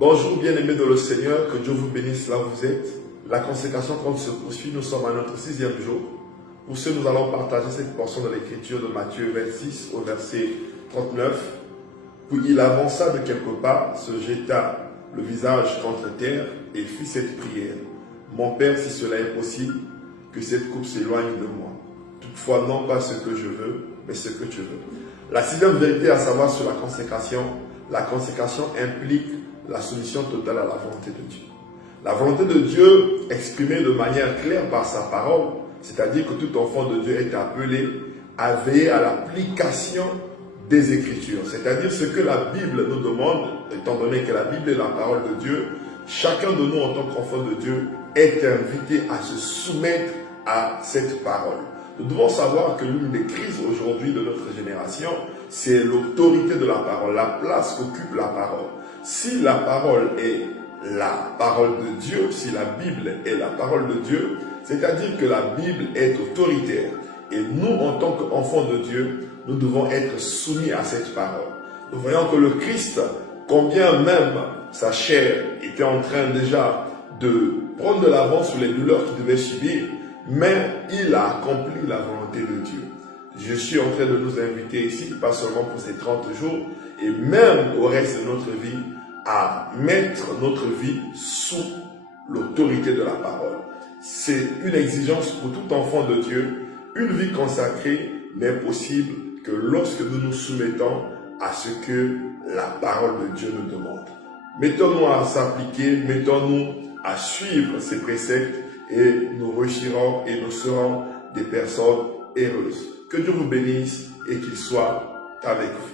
Bonjour bien-aimés de le Seigneur, que Dieu vous bénisse là où vous êtes. La consécration compte se poursuit, nous sommes à notre 6e jour. Pour ce, nous allons partager cette portion de l'écriture de Matthieu 26 au verset 39. Puis il avança de quelques pas, se jeta le visage contre terre et fit cette prière. Mon Père, si cela est possible, que cette coupe s'éloigne de moi. Toutefois, non pas ce que je veux, mais ce que tu veux. La 6e vérité à savoir sur la consécration implique la soumission totale à la volonté de Dieu. La volonté de Dieu exprimée de manière claire par sa parole, c'est-à-dire que tout enfant de Dieu est appelé à veiller à l'application des Écritures. C'est-à-dire ce que la Bible nous demande, étant donné que la Bible est la parole de Dieu, chacun de nous en tant qu'enfant de Dieu est invité à se soumettre à cette parole. Nous devons savoir que l'une des crises aujourd'hui de notre génération, c'est l'autorité de la parole, la place qu'occupe la parole. Si la parole est la parole de Dieu, si la Bible est la parole de Dieu, c'est-à-dire que la Bible est autoritaire. Et nous, en tant qu'enfants de Dieu, nous devons être soumis à cette parole. Nous voyons que le Christ, combien même sa chair était en train déjà de prendre de l'avance sur les douleurs qu'il devait subir, mais il a accompli la volonté de Dieu. Je suis en train de nous inviter ici, pas seulement pour ces 30 jours, et même au reste de notre vie, à mettre notre vie sous l'autorité de la parole. C'est une exigence pour tout enfant de Dieu. Une vie consacrée n'est possible que lorsque nous nous soumettons à ce que la parole de Dieu nous demande. Mettons-nous à s'appliquer, mettons-nous à suivre ces préceptes et nous réussirons et nous serons des personnes heureuses. Que Dieu vous bénisse et qu'il soit avec vous.